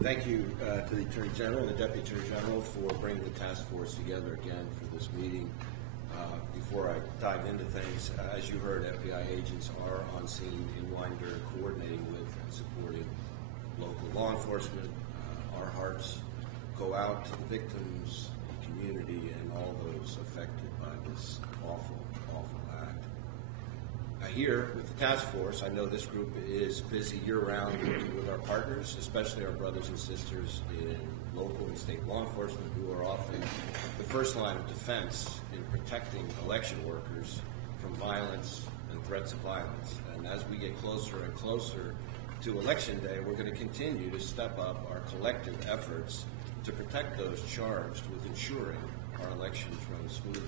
Thank you to the Attorney General and the Deputy Attorney General for bringing the task force together again for this meeting. Before I dive into things, as you heard, FBI agents are on scene in Winder, coordinating with and supporting local law enforcement. Our hearts go out to the victims, the community, and all those affected by this awful, awful act. Here with the task force, I know this group is busy year-round working with our partners, especially our brothers and sisters in local and state law enforcement, who are often the first line of defense in protecting election workers from violence and threats of violence. And as we get closer and closer to Election Day, we're going to continue to step up our collective efforts to protect those charged with ensuring our elections run smoothly.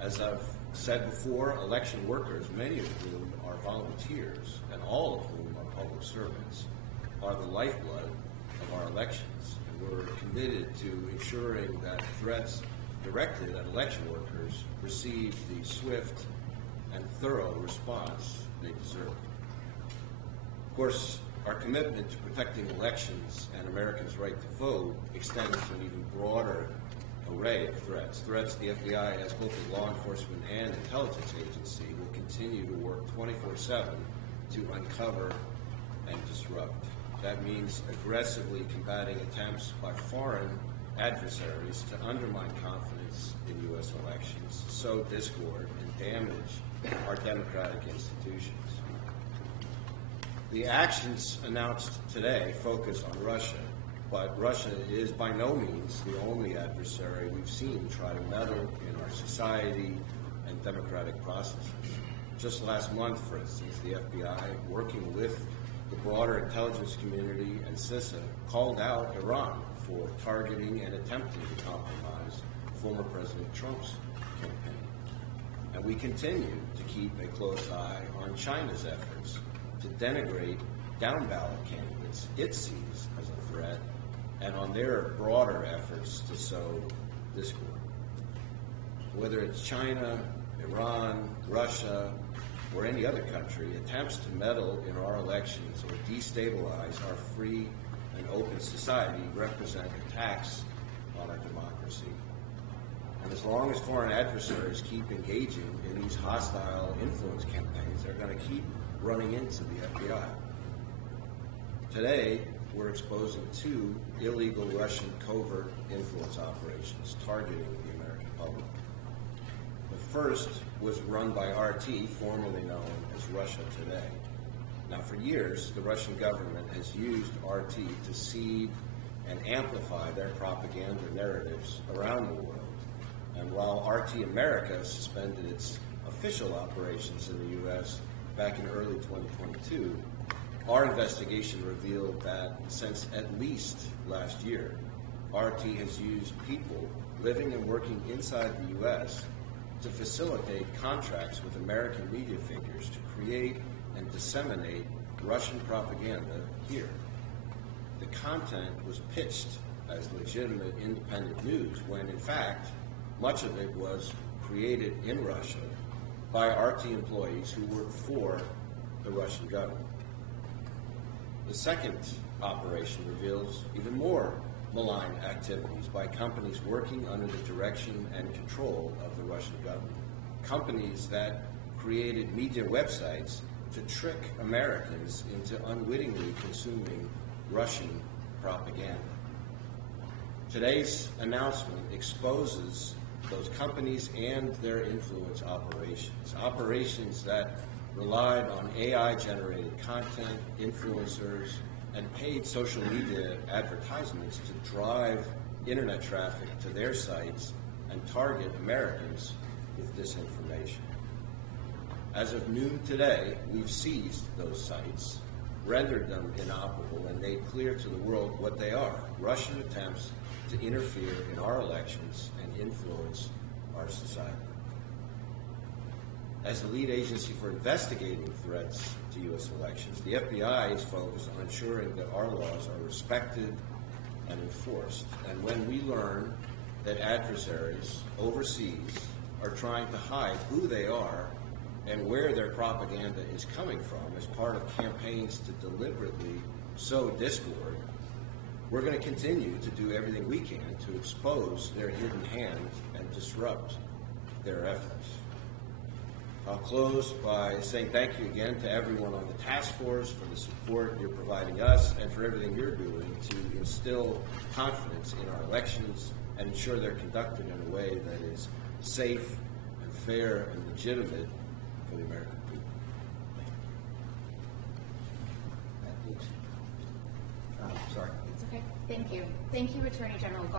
As I've said before, election workers, many of whom are volunteers and all of whom are public servants, are the lifeblood of our elections. And we're committed to ensuring that threats directed at election workers receive the swift and thorough response they deserve. Of course, our commitment to protecting elections and Americans' right to vote extends to an even broader array of threats. Threats the FBI, as both a law enforcement and intelligence agency, will continue to work 24/7 to uncover and disrupt. That means aggressively combating attempts by foreign adversaries to undermine confidence in U.S. elections, sow discord, and damage our democratic institutions. The actions announced today focus on Russia, but Russia is by no means the only adversary we've seen try to meddle in our society and democratic processes. Just last month, for instance, the FBI, working with the broader intelligence community and CISA, called out Iran for targeting and attempting to compromise former President Trump's campaign. And we continue to keep a close eye on China's efforts to denigrate down-ballot candidates it sees as a threat, and on their broader efforts to sow discord. Whether it's China, Iran, Russia, or any other country, attempts to meddle in our elections or destabilize our free and open society represent attacks on our democracy. And as long as foreign adversaries keep engaging in these hostile influence campaigns, they're going to keep running into the FBI. Today, we're exposing two illegal Russian covert influence operations targeting the American public. The first was run by RT, formerly known as Russia Today. Now, for years, the Russian government has used RT to seed and amplify their propaganda narratives around the world. And while RT America suspended its official operations in the U.S. back in early 2022, our investigation revealed that since at least last year, RT has used people living and working inside the U.S. to facilitate contracts with American media figures to create and disseminate Russian propaganda here. The content was pitched as legitimate independent news when, in fact, much of it was created in Russia by RT employees who work for the Russian government. The second operation reveals even more malign activities by companies working under the direction and control of the Russian government. Companies that created media websites to trick Americans into unwittingly consuming Russian propaganda. Today's announcement exposes those companies and their influence operations that relied on AI-generated content, influencers, and paid social media advertisements to drive internet traffic to their sites and target Americans with disinformation. As of noon today, we've seized those sites, rendered them inoperable, and made clear to the world what they are: Russian attempts to interfere in our elections and influence our society. As the lead agency for investigating threats to U.S. elections, the FBI is focused on ensuring that our laws are respected and enforced. And when we learn that adversaries overseas are trying to hide who they are and where their propaganda is coming from as part of campaigns to deliberately sow discord, we're going to continue to do everything we can to expose their hidden hand and disrupt their efforts. I'll close by saying thank you again to everyone on the task force for the support you're providing us and for everything you're doing to instill confidence in our elections and ensure they're conducted in a way that is safe and fair and legitimate for the American people. Sorry. It's okay. Thank you. Thank you, Attorney General.